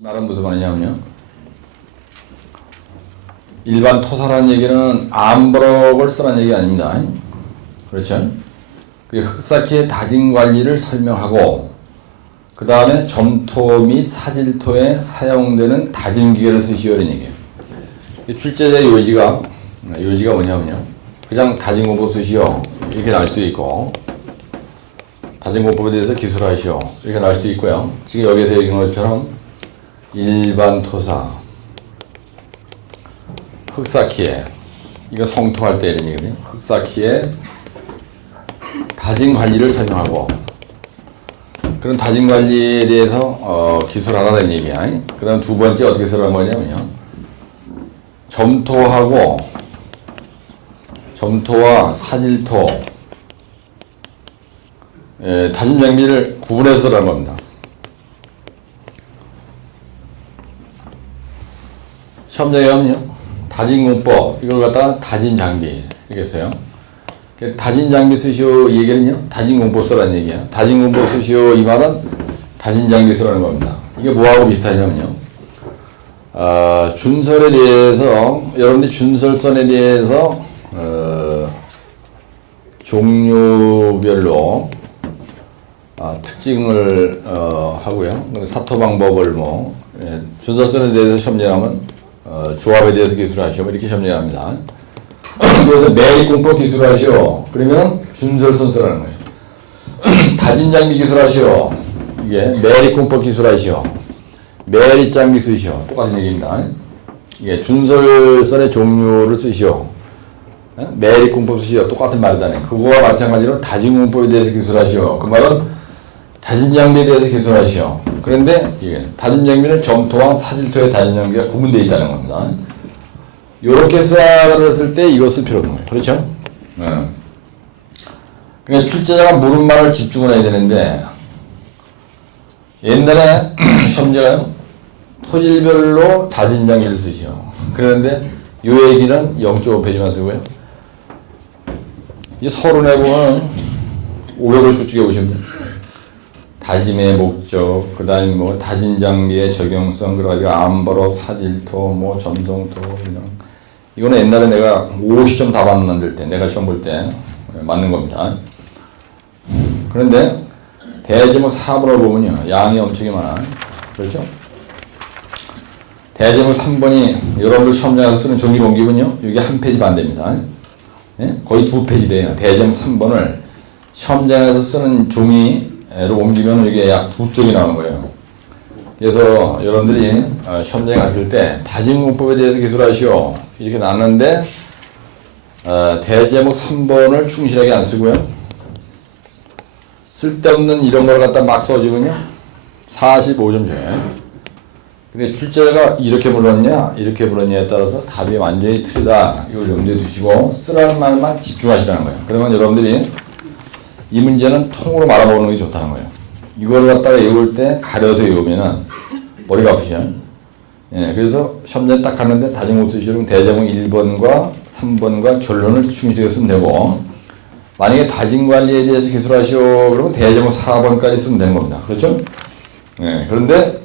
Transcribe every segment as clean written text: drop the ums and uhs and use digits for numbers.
말은 무슨 말이냐면요. 일반 토사라는 얘기는 암버럭을 쓰라는 얘기 아닙니다. 그렇죠? 흑사키의 다짐 관리를 설명하고 그 다음에 점토 및 사질토에 사용되는 다짐 기계를 쓰시오 이런 얘기예요. 출제자의 요지가 뭐냐면요. 그냥 다짐 공법 쓰시오 이렇게 나올 수도 있고 다짐 공법에 대해서 기술하시오 이렇게 나올 수도 있고요. 지금 여기서 얘기한 것처럼 일반 토사, 흑사키에, 이거 성토할 때 이런 얘기거든요. 흑사키에 다짐 관리를 설명하고, 그런 다짐 관리에 대해서 기술하라는 얘기야. 그 다음 두 번째 어떻게 쓰라는 거냐면요. 점토와 사질토, 다짐 장비를 구분해서 쓰라는 겁니다. 시험장에 하면요. 다짐 공법, 이걸 갖다가 다짐 장비, 이렇게 써요. 다짐 장비 쓰시오, 이 얘기는요. 다짐 공법 쓰라는 얘기예요. 다짐 공법 쓰시오, 이 말은 다짐 장비 쓰라는 겁니다. 이게 뭐하고 비슷하냐면요. 준설에 대해서, 여러분들이 준설선에 대해서, 종류별로, 특징을, 하고요. 사토 방법을 준설선에 대해서 시험장하면 조합에 대해서 기술하시오. 이렇게 점령합니다. 그래서 매일 공법 기술하시오. 그러면 준설선 쓰라는 거예요. 다진 장비 기술하시오. 이게 매일 공법 기술하시오. 매일 장비 쓰시오. 똑같은 얘기입니다. 이게 준설선의 종류를 쓰시오. 매일 공법 쓰시오. 똑같은 말이다네. 그거와 마찬가지로 다진 공법에 대해서 기술하시오. 그 말은 다진 장비에 대해서 기술하시오. 그런데 다짐 장비는 점토와 사질토의 다짐 장비가 구분되어 있다는 겁니다. 이렇게 썰을 때 이거 쓸 필요 없는 거예요. 그렇죠? 그러니까 출제자가 물은 말을 집중을 해야 되는데 옛날에 시험자가요 토질별로 다짐 장비를 쓰시오. 그런데 이 얘기는 0.5페이지만 쓰고요. 이 서론에 보면 559쪽에 보시면 다짐의 목적, 그 다음에 다짐 장비의 적용성, 그래가지고 암버럭, 사질토, 점성토, 이거는 옛날에 내가 50점 답안 만들 때, 내가 시험 볼 때 맞는 겁니다. 그런데 대제목 4번을 보면요, 양이 엄청 많아. 그렇죠? 대제목 3번이 여러분들 시험장에서 쓰는 종이 옮기면요, 이게 한 페이지 반 됩니다. 거의 두 페이지 돼요. 대제목 3번을 시험장에서 쓰는 종이 로 옮기면 이게 약 2쪽이 나오는 거예요. 그래서 여러분들이 시험장에 갔을 때 다짐 공법에 대해서 기술하시오 이렇게 나눴는데 대제목 3번을 충실하게 안 쓰고요. 쓸데없는 이런 걸 갖다 막 써주면요 45점 줘요. 근데 출제자가 이렇게 물었냐 이렇게 물었냐에 따라서 답이 완전히 틀리다. 이걸 염두에 두시고 쓰라는 말만 집중하시라는 거예요. 그러면 여러분들이 이 문제는 통으로 말아보는 게 좋다는 거예요. 이걸 갖다가 외울 때 가려서 외우면은 머리가 아프죠. 그래서 시험장에 딱 갔는데 다짐 공법 쓰시면 대제목 1번과 3번과 결론을 충실하게 쓰면 되고, 만약에 다짐 관리에 대해서 기술하시오 그러면 대제목 4번까지 쓰면 되는 겁니다. 그렇죠? 그런데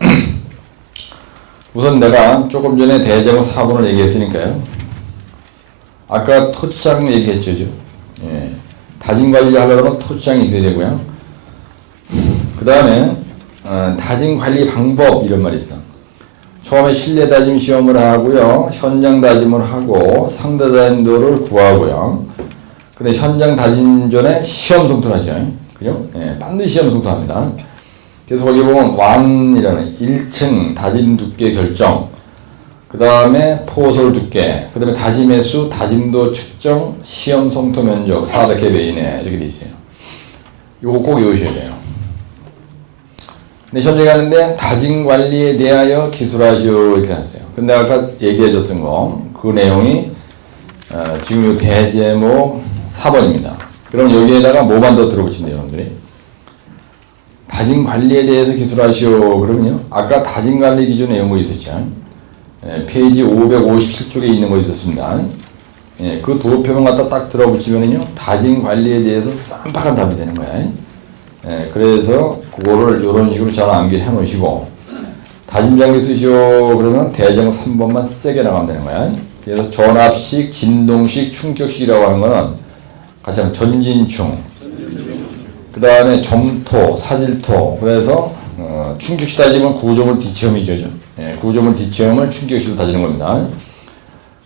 우선 내가 조금 전에 대제목 4번을 얘기했으니까요. 아까 토치장 얘기했죠. 다짐 관리를 하려면 토지장이 있어야 되고요. 그 다음에 다짐 관리 방법 이런 말이 있어. 처음에 실내 다짐 시험을 하고요. 현장 다짐을 하고 상대 다짐도를 구하고요. 근데 현장 다짐 전에 시험 성토를 하죠. 그죠? 반드시 시험 성토합니다. 그래서 거기 보면 완이라는 1층 다짐 두께 결정, 그 다음에 포솔 두께, 그 다음에 다짐 횟수, 다짐도 측정, 시험 성토 면적, 400개 배이내 이렇게 돼 있어요. 이거 꼭 외우셔야 돼요. 근데 시험장에 가는데 다짐 관리에 대하여 기술하시오 이렇게 했어요. 근데 아까 얘기해줬던 거, 그 내용이 지금 이 대제목 4번입니다. 그럼 여기에다가 뭐만 더 들어붙이면 돼요, 여러분들이. 다짐 관리에 대해서 기술하시오 그러면요. 아까 다짐 관리 기준 내용이 있었죠. 페이지 557쪽에 있는 거 있었습니다. 그 두 표만 갖다 딱 들어붙이면요 다짐 관리에 대해서 쌈박한 답이 되는 거예요. 그래서 그거를 이런 식으로 잘 암기해 놓으시고, 다짐 장비 쓰시오 그러면 대정 3번만 세게 나가면 되는 거야. 그래서 전압식, 진동식, 충격식이라고 하는 거는 같이 하면 전진충, 그 다음에 점토, 사질토. 그래서 충격식 따지면 구조물 뒤치음이죠. 예, 구조물 뒤치음을 충격식으로 따지는 겁니다.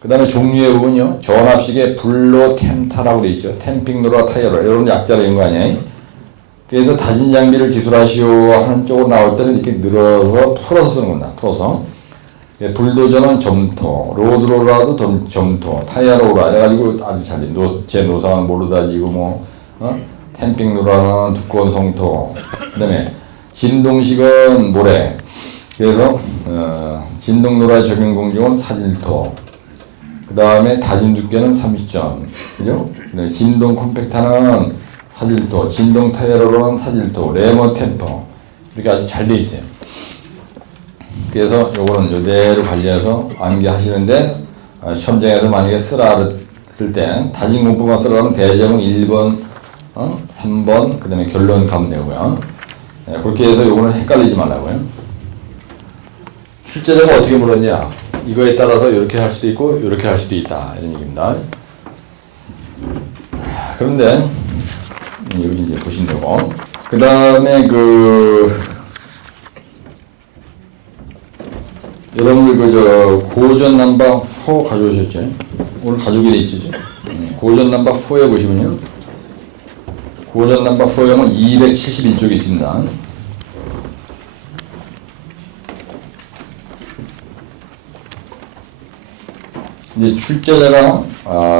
그 다음에 종류의 부분요. 전압식에 불로 템타라고 되어 있죠. 템핑 노라 타이어로 이런 약자로 있는 거 아니에요. 그래서 다진 장비를 기술하시오 하는 쪽으로 나올 때는 이렇게 늘어서 풀어서 쓰는 겁니다. 풀어서. 예, 불도저는 점토, 로드로라도 점토, 타이어로라 해가지고 아주 잘 돼. 제 노상은 모르다지고 뭐 템핑 노라는 두꺼운 성토. 그 다음에 진동식은 모래. 그래서 진동 노라 적용 공정은 사질토. 그 다음에 다짐 두께는 30점. 그죠? 진동 컴팩터는 사질토, 진동 타이어로는 사질토, 레머 템퍼. 이렇게 아주 잘 돼 있어요. 그래서 요거는 이대로 관리해서 암기하시는데, 시험장에서 만약에 쓰라 쓸 때, 다짐 공법만 쓰라면 대제목 1번, 3번, 그 다음에 결론 가면 되고요. 네, 그렇게 해서 요거는 헷갈리지 말라고요. 출제자가 어떻게 물었냐? 이거에 따라서 이렇게 할 수도 있고 이렇게 할 수도 있다 이런 얘기입니다. 그런데 여기 이제 보시면 되고, 그 다음에 여러분들 고전 넘버 4 가져오셨죠? 오늘 가져오게 돼 있죠? 고전 넘버 4에 보시면요, 고전 넘버 4에는 271쪽이 있습니다. 이제 출제자가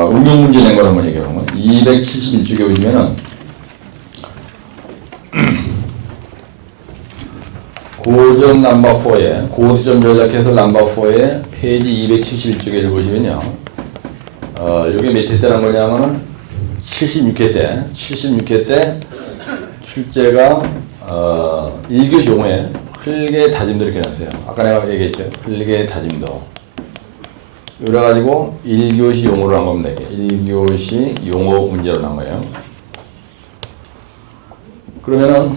응용 문제 낸 걸 한번 얘기해 보면 271쪽에 보시면은 고전 넘버 4에 고지점 조작해서 넘버 4에 페이지 271쪽에 보시면요, 이게 몇 회 때란 거냐면은 76회 때 출제가 1교시 용어에 흘개 다짐도 이렇게 놨어요. 아까 내가 얘기했죠. 흘개 다짐도. 그래가지고 1교시 용어로 한 겁니다. 1교시 용어 문제로 난 거예요. 그러면은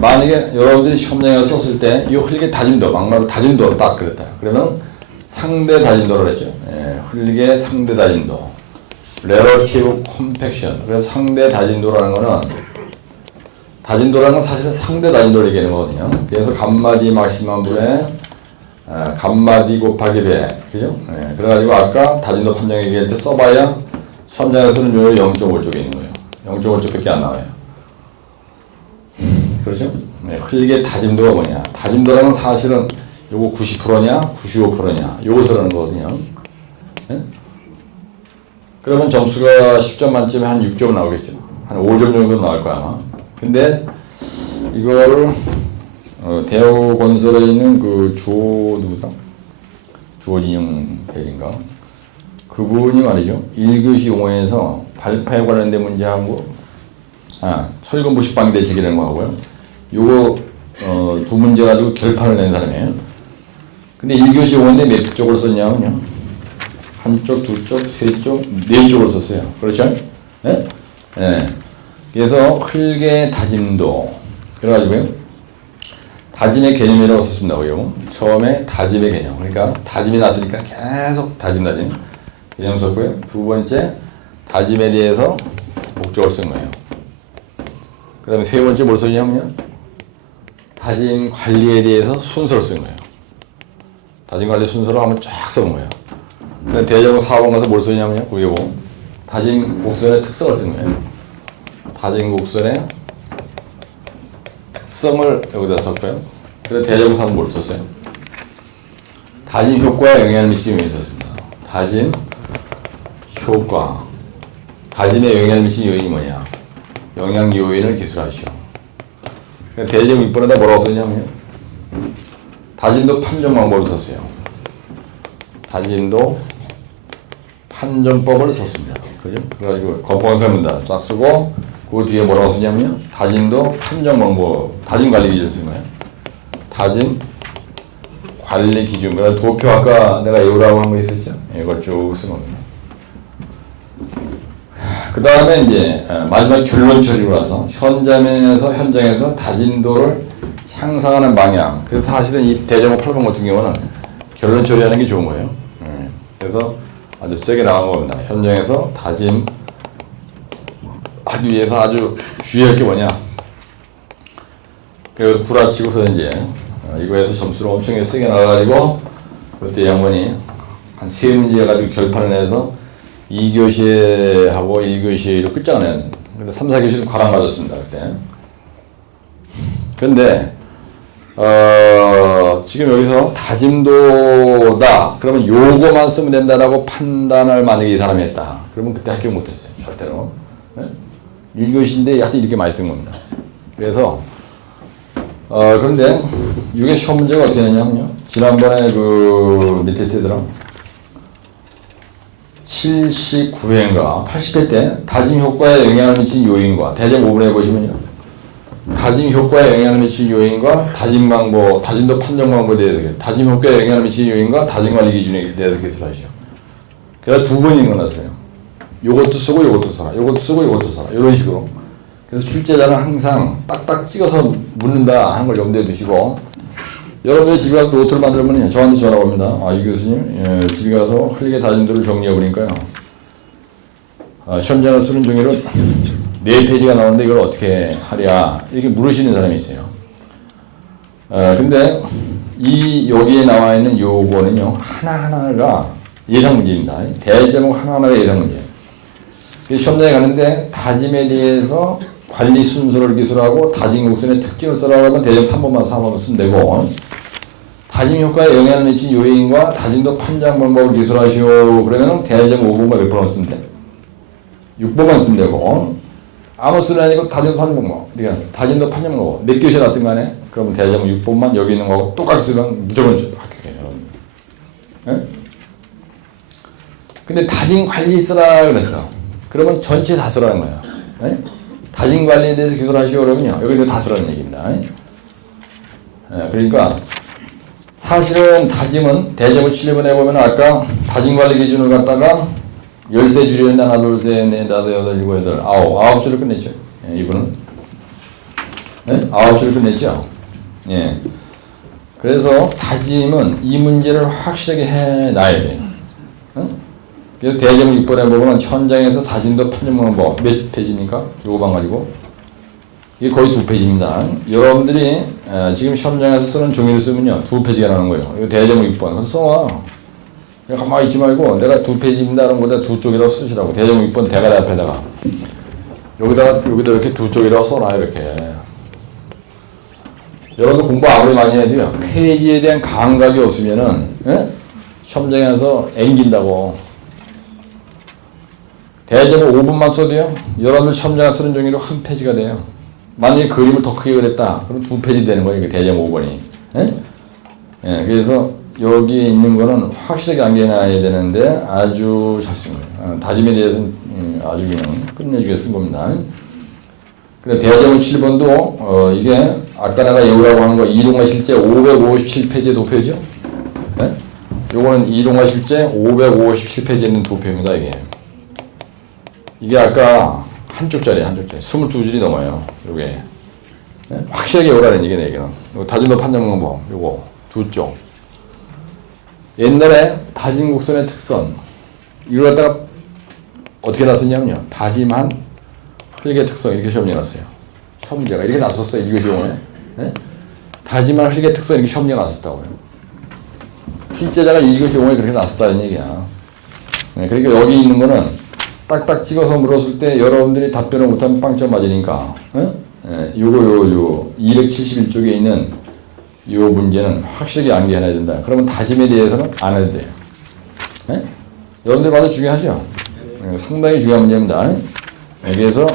만약에 여러분들이 시험장에 썼을 때 이 흘개 다짐도, 막말로 다짐도 딱 그랬다. 그러면 상대 다짐도를 했죠. 예, 흘개 상대 다짐도. relative compaction. 그래서 상대 다짐도라는 거는, 다짐도라는 건 사실은 상대 다짐도를 얘기하는 거거든요. 그래서 간마디 막시만 분의 간마디 곱하기 배. 그죠? 예, 그래가지고 아까 다짐도 판정 얘기할 때 써봐야 시험장에서는 0.5쪽에 있는 거예요. 0.5쪽밖에 안 나와요. 그렇죠? 네, 흘리게 다짐도가 뭐냐? 다짐도라는 사실은 요거 90%냐, 95%냐, 요것을 하는 거거든요. 네? 그러면 점수가 10점 만점에 한 6점 나오겠죠. 한 5점 정도 나올 거야, 아마. 근데 이거를 대우건설에 있는 누구다? 주호진영 대리인가? 그분이 말이죠. 1교시 용어에서 발파에 관련된 문제하고, 철근 부식방위 대책이라는 거 하고요. 요거, 두 문제 가지고 결판을 낸 사람이에요. 근데 1교시 용어인데 몇 쪽을 썼냐면요. 한쪽, 두 쪽, 세 쪽, 네 쪽을 썼어요. 그렇죠? 예? 예. 그래서 흘개 다짐도. 그래가지고요. 다짐의 개념이라고 썼습니다. 여기 처음에 다짐의 개념. 그러니까 다짐이 났으니까 계속 다짐 개념 썼고요. 두 번째 다짐에 대해서 목적을 쓴 거예요. 그 다음에 세 번째 뭘 썼냐면요, 다짐 관리에 대해서 순서를 쓴 거예요. 다짐 관리 순서로 한번 쫙 써본 거예요. 그다음에 대제목 4번 가서 뭘 썼냐면요, 그게 다짐 곡선의 특성을 쓴 거예요. 다짐 곡선의 특성을 여기다 썼고요. 그래서 대제목 4번 뭘 썼어요? 다짐 효과에 영향을 미치는 요인이 있었습니다. 다짐 효과. 다짐에 영향을 미치는 요인이 뭐냐? 영향 요인을 기술하시오. 대제목 6번에다 뭐라고 썼냐면요, 다짐도 판정 방법을 썼어요. 다짐도 판정법을 썼습니다. 그죠? 그래가지고 건포건설문다 쫙 쓰고, 그 뒤에 뭐라고 쓰냐면요, 다짐도 판정 방법, 다짐 관리 기준을 쓴 거예요. 다짐 관리 기준. 그래서 도표 아까 내가 외우라고 한 거 있었죠? 이걸 쭉 쓴 겁니다. 그 다음에 이제 마지막 결론 처리로 와서 현장에서 다짐도를 향상하는 방향. 그래서 사실은 이 대정호 8번 같은 경우는 결론 처리하는 게 좋은 거예요. 그래서 아주 세게 나간 겁니다. 현장에서 다짐 하기 위해서 아주 주의할 게 뭐냐. 그래서 구라치고서 이제 이거에서 점수를 엄청 세게 나가가지고 그때 양반이 한 3문제 해가지고 결판을 내서 2교시하고 1교시로 끝장내는. 근데 3, 4교시를 과랑 맞았습니다. 그때. 근데 지금 여기서 다짐도다. 그러면 요거만 쓰면 된다라고 판단을 만약에 이 사람이 했다. 그러면 그때 합격 못했어요. 절대로. 1교시인데 하여튼 이렇게 많이 쓴 겁니다. 그래서 그런데 이게 시험 문제가 어떻게 되냐면요. 지난번에 그 밑에 때더라 79회인가 80회 때 다짐 효과에 영향을 미친 요인과 대정 5분 해보시면요. 다짐 효과에 영향을 미친 요인과 다짐 방법, 다짐도 판정 방법에 대해서 다짐 효과에 영향을 미친 요인과 다짐 관리 기준에 대해서 기술하시오. 그래서 2번 읽어놨어요. 요것도 쓰고 요것도 써라. 요것도 쓰고 요것도 써라. 이런 식으로. 그래서 출제자는 항상 딱딱 찍어서 묻는다 하는 걸 염두에 두시고 여러분들 집에 가서 노트를 만들면 저한테 전화 옵니다. 아, 이 교수님, 집에 가서 흘리게 다짐도를 정리해 보니까요. 시험장을 쓰는 종이로 4페이지가 나오는데 이걸 어떻게 하랴 이렇게 물으시는 사람이 있어요. 근데 여기에 나와 있는 요거는요 하나하나가 예상 문제입니다. 대제목 하나하나가 예상 문제예요. 시험장에 가는데 다짐에 대해서 관리 순서를 기술하고 다짐 곡선의 특징을 써라고 하면 대정 3번만 4번만 쓰면 되고 다짐 효과에 영향을 미친 요인과 다짐도 판정 방법을 기술하시오. 그러면 대정 5번만 몇 번만 쓰면 돼? 6번만 쓰면 되고 아무 쓰는 아니고 다짐도 판정 방법 그러니까 다짐도 판정 방법 몇 교시 났든 간에 그러면 대정 6번만 여기 있는 거하고 똑같이 쓰면 무조건 합격해요. 네? 근데 다짐 관리 쓰라 그랬어. 그러면 전체 다 쓰라는 거야. 네? 다짐 관리에 대해서 기술하시오 그러면요. 여기 다 쓰라는 얘기입니다. 네? 그러니까 사실은 다짐은 대정을 7번에 보면 아까 다짐 관리 기준을 갖다가 13줄이었는데 하나 둘 셋 넷 다섯 여덟 일곱 여덟 아홉 줄을 끝냈죠. 이분은 네? 9줄을 끝냈죠. 예. 그래서 다짐은 이 문제를 확실하게 해놔야 돼요. 그래서 대정 6번에 보면 현장에서 다짐도 판정 방법 몇 페이지입니까? 요거만 가지고 이게 거의 2페이지입니다. 여러분들이 지금 시험장에서 쓰는 종이를 쓰면요 2페이지가 나오는 거예요. 이거 대정 6번 그래서 써와. 그냥 가만히 있지 말고 내가 2페이지입니다 하는 거다 2쪽이라고 쓰시라고. 대정 6번 대가리 앞에다가 여기다 이렇게 2쪽이라고 써놔 이렇게. 여러분들 공부 아무리 많이 해도요 페이지에 대한 감각이 없으면은 시험장에서 앵긴다고. 대정을 5분만 써도요 여러분들 시험장에 쓰는 종이로 1페이지가 돼요. 만약에 그림을 더 크게 그렸다 그럼 2페이지 되는 거예요. 이게 대정 5번이. 예, 그래서 여기 있는 거는 확실하게 안겨놔야 되는데 아주 잘 쓴 거예요. 다짐에 대해서는 아주 그냥 끝내주게 쓴 겁니다. 근데 대정은 7번도 이게 아까 내가 외우라고 한 거 이동화 실제 557페이지에 도표죠. 네? 요거는 이동화 실제 557페이지에 있는 도표입니다. 이게 아까 한 쪽짜리 22줄이 넘어요. 요게 네? 확실하게 외우라는 얘기네. 이게는 다짐도 판정 방법 요거 2쪽. 옛날에 다짐 곡선의 특선 이걸 갖다가 어떻게 났었냐면요 다짐한 흘리게 특성 이렇게 시험에 났어요. 시험 문제가 이렇게 났었어요. 1교시 용어에. 네? 다짐한 흘리게 특성 이렇게 시험 문제가 났었다고요. 실제자가 1교시 용어에 그렇게 났었다는 얘기야. 네, 그러니까 여기 있는 거는 딱딱 찍어서 물었을 때 여러분들이 답변을 못하면 빵점 맞으니까 요거 271쪽에 있는 요 문제는 확실하게 암기해놔야 된다. 그러면 다짐에 대해서는 안 해도 돼요. 네? 여러분들 봐도 중요하죠? 상당히 중요한 문제입니다. 그래서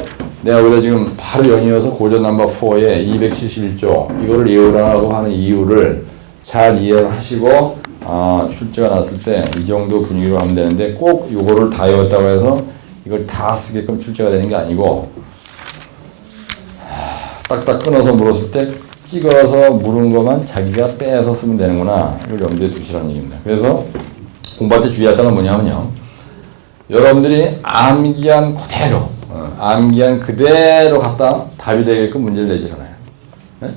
내가 여기다 지금 바로 연이어서 고전 넘버 4에 271조 이거를 외우라고 하는 이유를 잘 이해를 하시고 출제가 났을 때 이 정도 분위기로 하면 되는데 꼭 요거를 다 외웠다고 해서 이걸 다 쓰게끔 출제가 되는 게 아니고 딱딱 끊어서 물었을 때 찍어서 물은 것만 자기가 빼서 쓰면 되는구나. 이걸 염두에 두시라는 얘기입니다. 그래서 공부할 때 주의할 사항은 뭐냐면요. 여러분들이 암기한 그대로 갖다 답이 되게끔 문제를 내시잖아요. 네?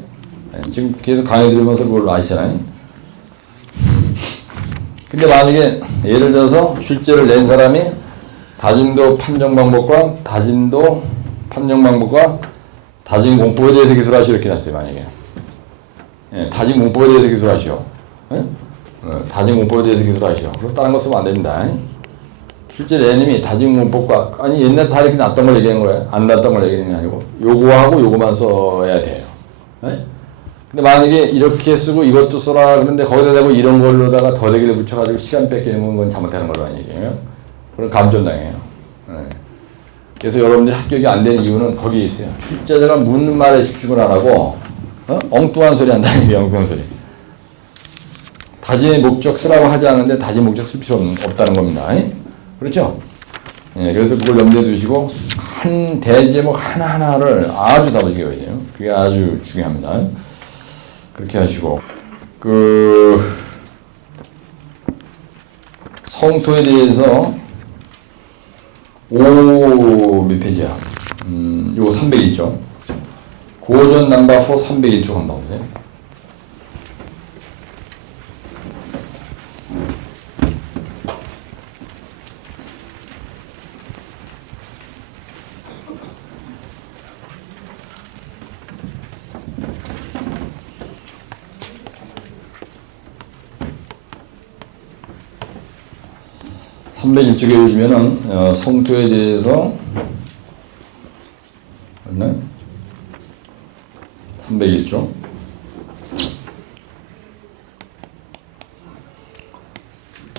지금 계속 강의 들으면서 그걸 아시잖아요. 근데 만약에 예를 들어서 출제를 낸 사람이 다진도 판정 방법과 다진도 판정 방법과 다진 공법에 대해서 기술하시오 이렇게 놨어요. 만약에 다진 공법에 대해서 기술하시오. 다진 공법에 대해서 기술하시오. 그럼 다른 거 쓰면 안 됩니다. 출제 내님이 다진 공법과 아니 옛날에 다 이렇게 놨던 걸 얘기하는 거예요. 안 놨던 걸 얘기하는 게 아니고 요거하고 요거만 써야 돼요. 근데 만약에 이렇게 쓰고 이것도 써라 그런데 거기다 대고 이런 걸로다가 더대기를 붙여가지고 시간 뺏기는 건 잘못하는 거라는 얘기예요. 그럼 감점당해요. 그래서 여러분들이 합격이 안 되는 이유는 거기에 있어요. 출제자가 묻는 말에 집중을 안 하고 엉뚱한 소리 한다는 얘기예요. 엉뚱한 소리. 다진 목적 쓰라고 하지 않는데 다진 목적 쓸 필요 없다는 겁니다. 그렇죠? 그래서 그걸 염두에 두시고 한 대제목 하나하나를 아주 다듬게 해야 돼요. 그게 아주 중요합니다. 그렇게 하시고 성토에 대해서 몇 페이지야? 요거 301쪽. 고전 넘버 4 301쪽 한번 보세요. (301쪽에) 보시면은 성토에 대해서 맞나? 301쪽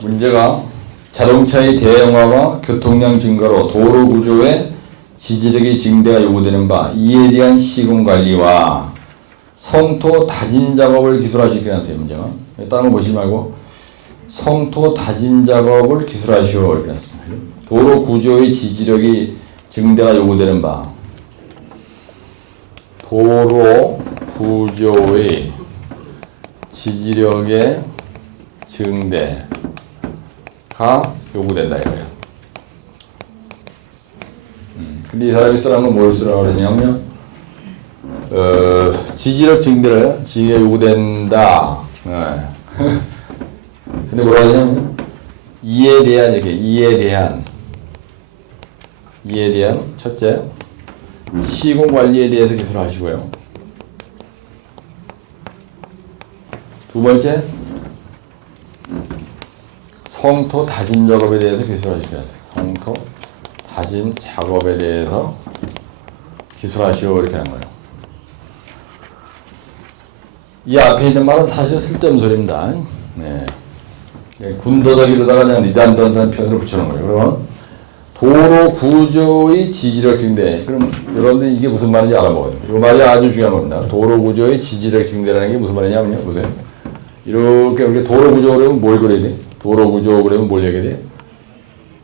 문제가 자동차의 대형화와 교통량 증가로 도로 구조의 지지력의 증대가 요구되는 바 이에 대한 시공 관리와 성토 다진 작업을 기술하시게 해놨어요. 문제가 다른 거 보시지 말고 성토 다진 작업을 기술하시오 이렇게 했습니다. 도로 구조의 지지력이 증대가 요구되는 바 도로 구조의 지지력의 증대가 요구된다 이거예요. 근데 이 사람이 쓰라는 건 뭘 쓰라고 그러냐면 지지력 증대를 지지가 요구된다. 근데 뭐라 하냐면 이에 대한 이렇게 이에 대한 첫째 시공 관리에 대해서 기술하시고요. 두 번째 성토 다진 작업에 대해서 기술하시고요. 성토 다진 작업에 대해서 기술하시오 이렇게 하는 거예요. 이 앞에 있는 말은 사실 쓸데없는 소리입니다. 군더더기로다가 그냥 리단던트한 표현을 붙여놓은 거예요. 그러면 도로 구조의 지지력 증대. 그럼 여러분들 이게 무슨 말인지 알아보아요. 이 말이 아주 중요한 겁니다. 도로 구조의 지지력 증대라는 게 무슨 말이냐면요. 보세요. 이렇게 우리 도로 구조 그러면 뭘 그려야 돼? 도로 구조 그러면 뭘 얘기해야 돼?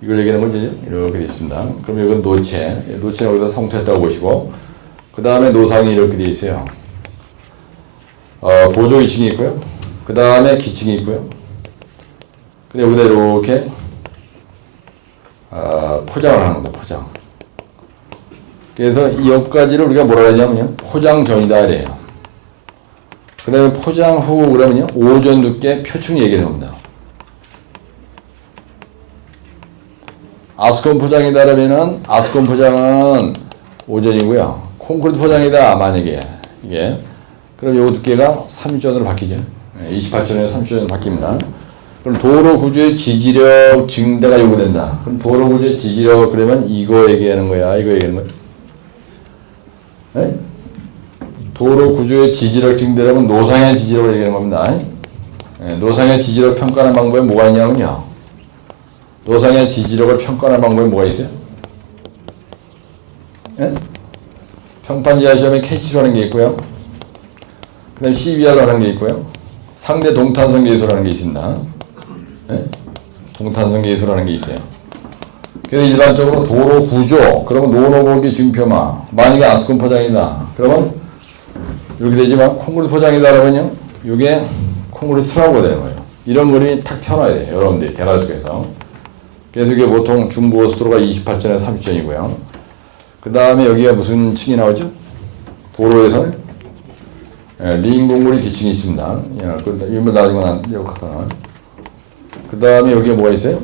이걸 얘기하는 거죠. 이렇게 되어 있습니다. 그럼 이건 노체. 노체는 여기다 성토했다고 보시고 그 다음에 노상이 이렇게 되어 있어요. 보조 2층이 있고요. 그 다음에 기층이 있고요. 근데 여기다 이렇게 포장을 하는 겁니다. 포장. 그래서 이 여기까지를 우리가 뭐라 하냐면요. 포장전이다 이래요. 그 다음에 포장 후 그러면요. 오전 두께 표층 얘기를 합니다. 아스콘 포장이다 그러면은 아스콘 포장은 오전이고요. 콘크리트 포장이다 만약에 이게 그럼 요 두께가 3전으로 바뀌죠. 28전에서 30전으로 바뀝니다. 그럼 도로 구조의 지지력 증대가 요구된다. 그럼 도로 구조의 지지력 그러면 이거 얘기하는 거야? 이거 얘기하는 거야? 네? 도로 구조의 지지력 증대라면 노상의 지지력을 얘기하는 겁니다. 네, 노상의 지지력 평가하는 방법에 뭐가 있냐면요. 노상의 지지력을 평가하는 방법에 뭐가 있어요? 네? 평판지하 시험에 캐치라는 게 있고요. 그 다음에 CBR라는 게 있고요. 상대 동탄성 계수라는 게 있습니다. 네? 동탄성 계수라는 게 있어요. 그래서 일반적으로 도로 구조, 그러면 노노보기 증표마, 만약에 아스콘 포장이다. 그러면 이렇게 되지만 콘크리트 포장이다 그러면요. 이게 콘크리트 스라고가 되는 거예요. 이런 그림이 탁 튀어나와야 돼요. 여러분들이 대가리 속에서. 그래서 이게 보통 중부고속도로가 28전에서 30전이고요. 그 다음에 여기가 무슨 층이 나오죠? 도로에서는 리인공고리 기층이 있습니다. 이거 나중에 갖다. 그 다음에 여기에 뭐가 있어요?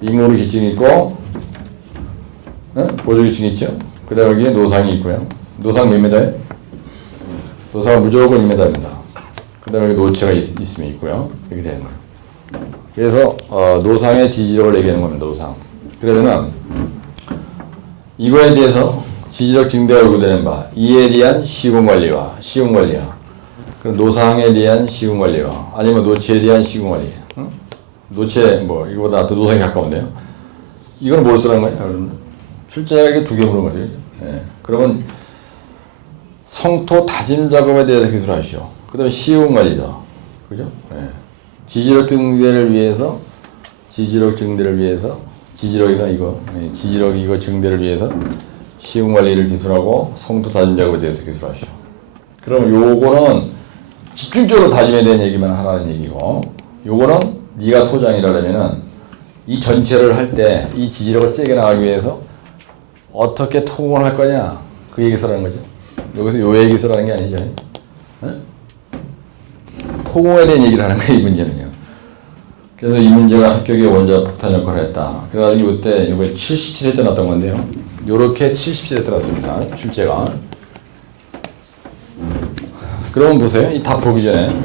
리인공고리 기층이 있고, 보조 기층이 있죠? 그 다음에 여기에 노상이 있고요. 노상 몇 미터예요? 노상은 무조건 2m입니다. 그 다음에 여기 노체가 있으면 있고요. 이렇게 되는 거예요. 그래서 노상의 지지력을 얘기하는 겁니다. 노상. 그러면은 이거에 대해서 지지력 증대가 요구되는 바 이에 대한 시공관리와 시공관리와 그럼 노상에 대한 시공관리와 아니면 노체에 대한 시공관리. 노체 뭐 이거보다 더 노상이 가까운데요. 이건 뭘 쓰라는 거예요? 여러분? 출제하게 두 개 물은 거죠. 예. 그러면 성토 다짐 작업에 대해서 기술하시오. 그 다음에 시공관리죠. 그죠? 예. 지지력 증대를 위해서 지지력이나 이거 지지력 이거 증대를 위해서 시공 관리를 기술하고 성토 다짐 작업에 대해서 기술하시오. 그럼 요거는 집중적으로 다짐에 대한 얘기만 하라는 얘기고, 요거는 네가 소장이라면은 이 전체를 할 때 이 지지력을 세게 나가기 위해서 어떻게 토공을 할 거냐 그 얘기 쓰라는 거죠. 여기서 요 얘기 쓰라는 게 아니죠. 토공에 대한 얘기를 하는 거예요, 이 문제는요. 그래서 이 문제가 합격의 원자 폭탄 역할을 했다. 그래가지고 이때 이번에 77회 나왔던 건데요. 요렇게 77회 나왔습니다. 출제가. 그러면 보세요. 이 답 보기 전에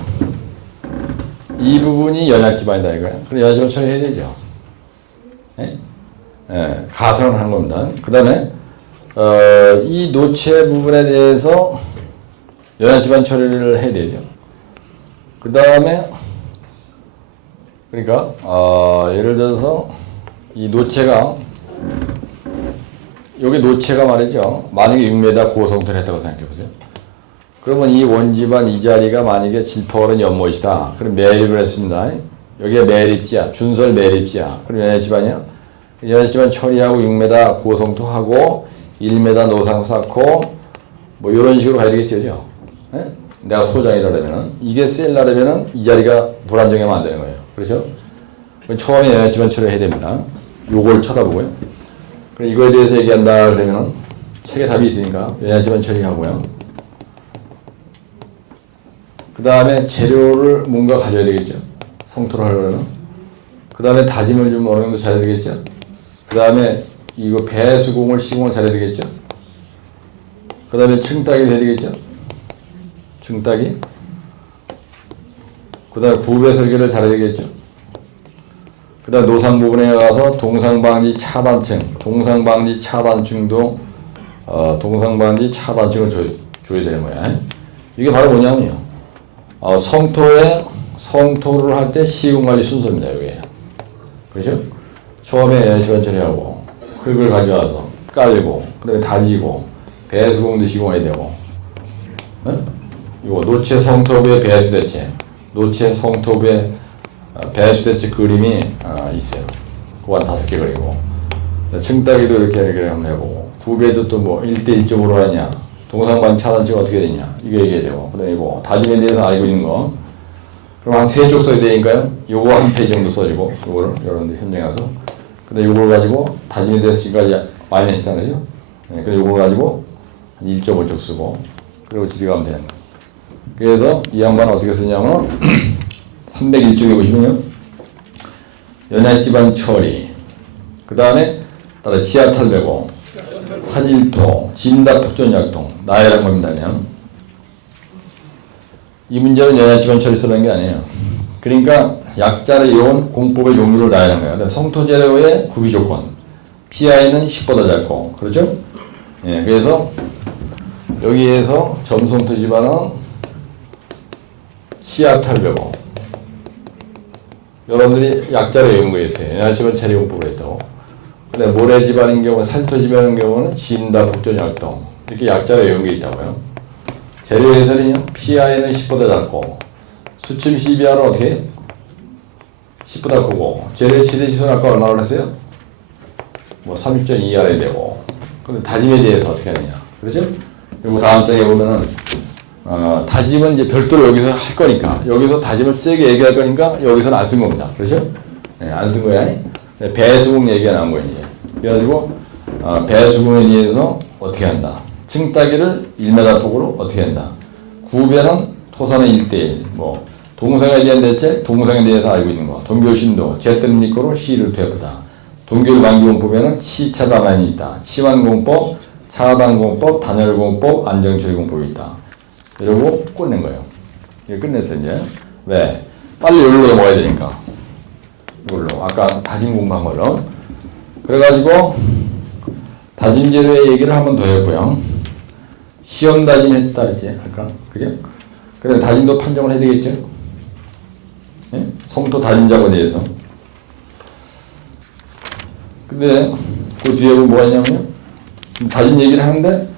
이 부분이 연약지반이다 이거예요. 그럼 연약지반 처리해야 되죠. 예? 예, 가설을 한 겁니다. 그 다음에 이 노체 부분에 대해서 연약지반 처리를 해야 되죠. 그 다음에 그러니까 예를 들어서 이 노체가 여기 노체가 말이죠. 만약에 6m 고성토를 했다고 생각해 보세요. 그러면 이 원지반 이 자리가 만약에 질포는 연못이다. 그럼 매립을 했습니다. 여기에 매립지야. 준설 매립지야. 그럼 연해지반이야. 연해지반 처리하고 6m 고성토하고 1m 노상 쌓고 뭐 이런 식으로 가야 되겠죠. 그죠? 네? 내가 소장이라면은 이게 셀라면은 이 자리가 불안정하면 안 되는 거예요. 그렇죠? 처음에 연해지반 처리를 해야 됩니다. 요걸 쳐다보고요. 그럼 이거에 대해서 얘기한다 그러면은 책에 답이 있으니까 연해지반 처리하고요. 그 다음에 재료를 뭔가 가져야 되겠죠. 성토를 하려면. 그 다음에 다짐을 좀 어느 정도 잘해야 되겠죠. 그 다음에 이거 배수공을 시공을 잘해야 되겠죠. 그 다음에 층따기를 해야 되겠죠. 층따기. 그 다음에 구배 설계를 잘해야 되겠죠. 그 다음에 노상 부분에 가서 동상방지 차단층, 동상방지 차단층도 동상방지 차단층을 줘야 되는 거야. 이게 바로 뭐냐면요. 성토를 할 때 시공관리 순서입니다. 이게. 그렇죠? 처음에 지반 처리하고 흙을 가져와서 깔고 그다음에 다지고 배수공도 시공해야 되고. 이거 노체 성토부의 배수 대체, 노체 성토부의 배수 대체 그림이 있어요. 그거 한 5개 그리고 층따기도 이렇게 한번 해보고 구배도 또 뭐 1대 1.5로 하냐. 동상반 차단치가 어떻게 되냐 이거 얘기해야 되고 그다음에 이거 다짐에 대해서 알고 있는 거 그럼 한 3쪽 써야 되니까요. 요거 한 페이지 정도 써주고 요거를 여러분들 현장에 가서 그다음에 요걸 가지고 다짐에 대해서 지금까지 많이 했잖아요. 네, 그래서 요걸 가지고 한 1.5쪽 쓰고 그리고 지리가면 되는 거예요. 그래서 이 양반은 어떻게 쓰냐면 301쪽에 보시면요. 연해지반 처리 그 다음에 따라 지하탈배고 사질토, 진답폭전약통, 나열한 겁니다. 그냥. 이 문제는 연해지반 처리 쓰라는 게 아니에요. 그러니까 약자를 이용한 공법의 종류를 나열한 거예요. 성토 재료의 구비 조건, PI는 10보다 작고, 그렇죠? 예, 그래서 여기에서 점성토 지반은 치압탈배고, 여러분들이 약자를 외운 거에 있어요. 연해지반 처리 공법을 했다고. 근데 모래지반인 경우, 산토지반인 경우는 진다, 복전약동 이렇게 약자를 외운 게 있다고요. 재료 해설은요. PI는 10보다 작고 수침 CBR은 어떻게 해요? 10보다 크고 재료 치대 지수는 아까 얼마나 했어요? 뭐 3.2알아야 되고 근데 다짐에 대해서 어떻게 하느냐. 그렇죠? 그리고 다음 장에 보면은 다짐은 이제 별도로 여기서 할 거니까 여기서 다짐을 세게 얘기할 거니까 여기서는 안 쓴 겁니다. 그렇죠? 네, 안 쓴 거야. 배수공 얘기가 나온 거예요. 그래가지고 배수공에 의해서 어떻게 한다. 등 따기를 1m 폭으로 어떻게 한다. 구배는 토산의 1대1. 뭐 동성에 대한 대책, 동성에 대해서 알고 있는 거. 동교신도, 제뜸리코로 시루트F다. 동교율 만기공법에는 치차단안이 있다. 치환공법, 차단공법, 단열공법, 안정처리공법이 있다. 이러고 끝낸 거예요. 이거 끝냈어 이제. 왜? 빨리 여기로 넘어가야 되니까. 이걸로. 아까 다진 공부한 걸로. 그래가지고 다진 재료의 얘기를 한 번 더 했고요. 시험 다짐 했다 그랬지 아까. 그죠? 그래 다짐도 판정을 해야 되겠죠? 예? 성토 다진 작업에 대해서. 근데 그 뒤에 뭐가 있냐면요. 다진 얘기를 하는데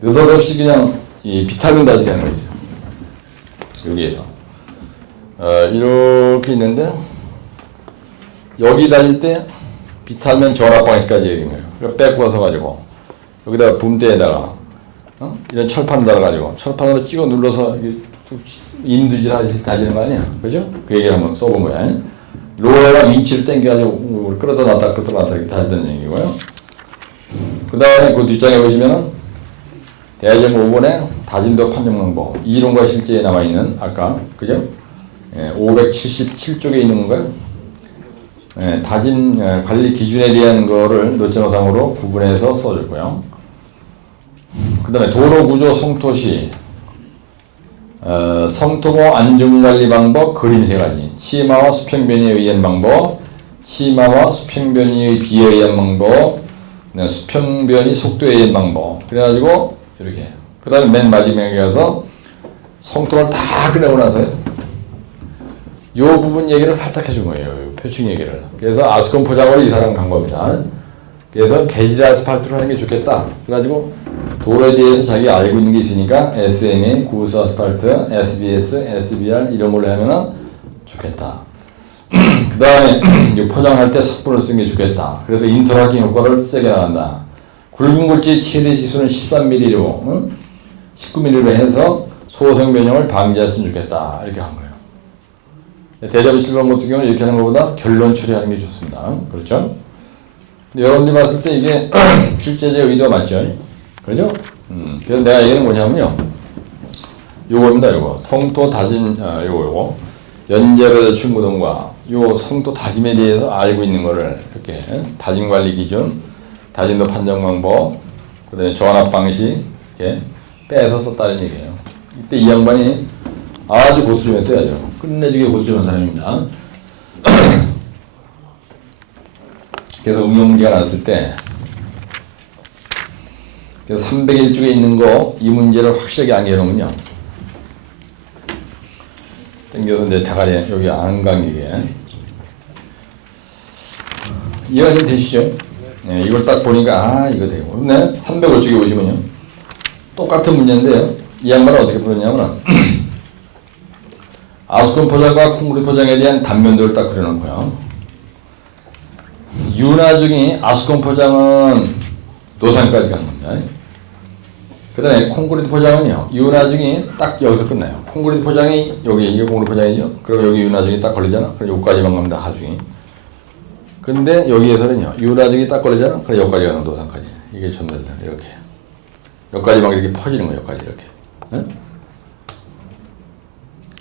느닷없이 그냥 이 비타민 다지게 하는 거죠. 여기에서. 이렇게 있는데 여기 다닐 때 비타민 전압방식까지 얘기한 거예요. 그러니까 빼고서 가지고 여기다가 붐대에다가 이런 철판 달아가지고 철판으로 찍어 눌러서 인두질 다지는 거 아니야, 그죠? 그 얘기를 한번 써본 거야. 로어랑 윙치를 당겨가지고 끌어다 놨다 끌어다 놨다 이렇게 다지는 얘기고요. 그 다음에 그 뒷장에 보시면은 대전 5번에 다짐도 판정 방법 이론과 실제에 나와 있는 아까 그죠? 577쪽에 있는 건가요? 다짐 관리 기준에 대한 거를 노천어상으로 구분해서 써줬고요. 그 다음에 도로구조 성토시 성토모 안전관리 방법 그림 세 가지. 치마와 수평변이에 의한 방법, 치마와 수평변이에 비에 의한 방법, 수평변이 속도에 의한 방법. 그래가지고 이렇게. 그 다음에 맨 마지막에 가서 성토를 다 끝내고 나서요. 요 부분 얘기를 살짝 해준 거예요. 요 표충 얘기를. 그래서 아스콘 포장을 이 사람 간 겁니다. 그래서 개질 아스팔트로 하는 게 좋겠다. 그래가지고 도로에 대해서 자기가 알고 있는 게 있으니까 SMA, 구스 아스팔트, SBS, SBR 이런 걸로 하면은 좋겠다. 그 다음에 포장할 때 석분을 쓰는 게 좋겠다. 그래서 인터라킹 효과를 세게 나간다. 굵은 굴지 최대 지수는 13mm로 19mm로 해서 소성 변형을 방지했으면 좋겠다. 이렇게 한 거예요. 대접이 실험 같은 경우는 이렇게 하는 것보다 결론 처리하는 게 좋습니다. 그렇죠? 근데 여러분들이 봤을 때 이게 출제자의 의도가 맞죠? 그렇죠? 그래서 내가 얘기는 뭐냐면요. 요거입니다, 요거. 성토 다짐, 요거. 연재가 충구동과 요 성토 다짐에 대해서 알고 있는 거를 이렇게 다짐 관리 기준, 다짐도 판정 방법, 그 다음에 전압 방식, 이렇게 빼서 썼다는 얘기예요. 이때 이 양반이 아주 고수 좀 했어야죠. 끝내주게 고수 좀 한 사람입니다. 그래서 응용문제가 났을 때 그래서 301쪽에 있는 거 이 문제를 확실하게 암기해놓으면요. 당겨서 내 대가리 여기 안강이게 이해가 좀 되시죠? 네, 이걸 딱 보니까 이거 되고. 근데 305쪽에 보시면요. 똑같은 문제인데요. 이 양반은 어떻게 풀었냐면 아스콘 포장과 콩그리 포장에 대한 단면도를 딱 그려놓고요. 윤화중이 아스콘 포장은 노상까지 간 겁니다. 그 다음에 콩그리트 포장은요, 윤화중이 딱 여기서 끝나요. 콩그리트 포장이 여기, 이게 콩그리트 포장이죠? 그럼 여기 윤화중이 딱 걸리잖아? 그럼 여기까지만 갑니다, 하중이. 근데 여기에서는요, 윤화중이 딱 걸리잖아? 그럼 여기까지 가는 노상까지. 이게 전달돼요, 이렇게. 여기까지 막 이렇게 퍼지는 거예요, 여기까지 이렇게. 네?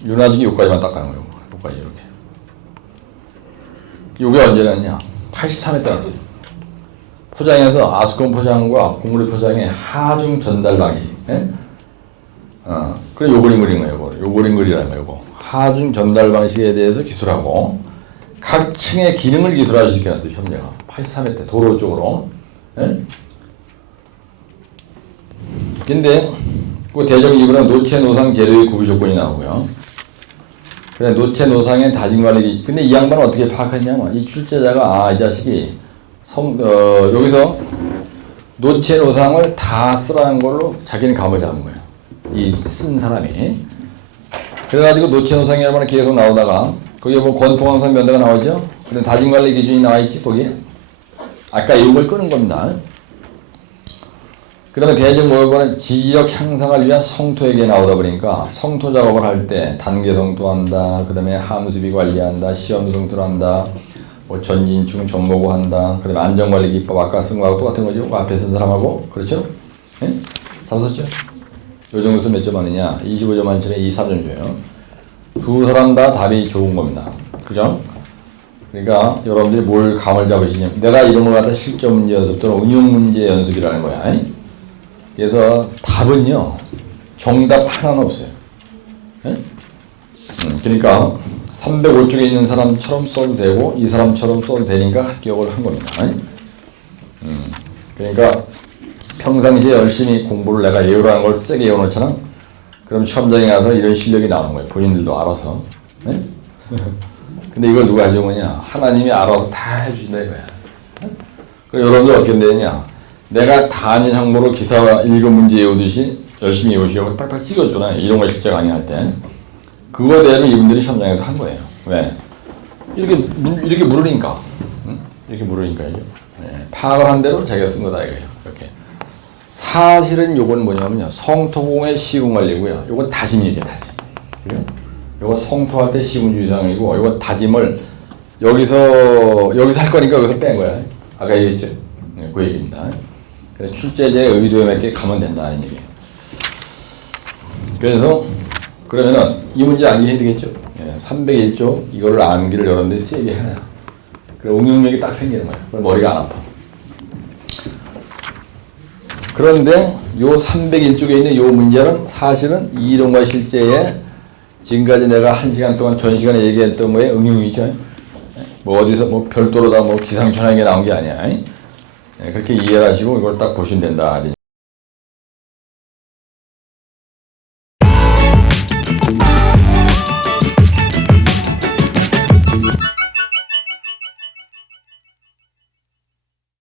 윤화중이 여기까지만 딱 가는 거예요, 여기까지 이렇게. 요게 언제 났냐? 83회 때 났어요. 포장에서 아스콘 포장과 콩그리 포장의 하중 전달 방식. 예? 그래 요 그림 그린 거예요. 요 그림 그리라는 거예요. 요거. 하중 전달 방식에 대해서 기술하고 각 층의 기능을 기술할 수 있게 했어요. 현재가 83회 때 도로 쪽으로. 예? 근데 그 대정 2부는 노체 노상 재료의 구비 조건이 나오고요. 그래 노체 노상의 다짐 관리. 근데 이 양반은 어떻게 파악했냐면 이 출제자가 이 자식이 여기서 노체 노상을 다 쓰라는 걸로 자기는 감을 잡은 거예요. 이 쓴 사람이. 그래가지고 노체 노상이 얼마나 계속 나오다가 거기에 뭐 권통항상 면대가 나오죠. 근데 다짐 관리 기준이 나와 있지 거기에. 아까 이걸 끄는 겁니다. 그 다음에 대전 모의고는 지지력 향상을 위한 성토에게 나오다 보니까 성토 작업을 할 때 단계 성토한다. 그 다음에 함수비 관리한다. 시험 성토를 한다. 뭐 전진충 전보고 한다. 그 다음에 안전관리 기법 아까 쓴 거하고 똑같은 거죠. 그 앞에 쓴 사람하고. 그렇죠? 예? 잘 썼죠? 요 정도에서 몇 점 하느냐? 25점 만점에 23점 줘요. 두 사람 다 답이 좋은 겁니다. 그죠? 그러니까 여러분들이 뭘 감을 잡으시냐면 내가 이런 걸 갖다 실전 문제 연습 또는 응용 문제 연습이라는 거야. 그래서 답은요. 정답 하나는 없어요. 그러니까 305쪽에 있는 사람처럼 써도 되고 이 사람처럼 써도 되니까 합격을 한 겁니다. 그러니까 평상시에 열심히 공부를 내가 외우라는 걸 세게 외워놓잖아. 그럼 시험장에 가서 이런 실력이 나오는 거예요. 본인들도 알아서. 근데 이걸 누가 해준 거냐? 하나님이 알아서 다 해주신다 이거야. 그럼 여러분들 어떻게 되느냐? 내가 단일 항목으로 기사 읽은 문제 외우듯이 열심히 외우시고 딱딱 찍어주나 이런 거 실제 강의할 때 그거대로 이분들이 시험장에서 한 거예요. 왜? 이렇게 물으니까. 이렇게 물으니까요. 네. 파악을 한 대로 자기가 쓴 거다 이거예요. 이렇게. 사실은 요건 뭐냐면요. 성토공의 시군관리고요. 요건 다짐이에요, 다짐. 그래요? 요거 성토할 때 시군주의사항이고, 요건 다짐을 여기서 할 거니까 여기서 뺀 거야. 아까 얘기했죠? 네, 그 얘기입니다. 그래, 출제자의 의도에 맞게 가면 된다, 이 얘기예요. 그래서, 그러면은 이 문제 암기해야 되겠죠? 예, 301조, 이거를 암기를 여러분들이 세게 해놔. 그럼 응용력이 딱 생기는 거야. 그럼 머리가 안 아파. 그런데 요 301쪽에 있는 요 문제는 사실은 이론과 실제에 지금까지 내가 1시간 동안 전 시간에 얘기했던 거에 응용이죠. 뭐 어디서 뭐 별도로 다 뭐 기상천외하게 나온 게 아니야. 그렇게 이해를 하시고 이걸 딱 보시면 된다.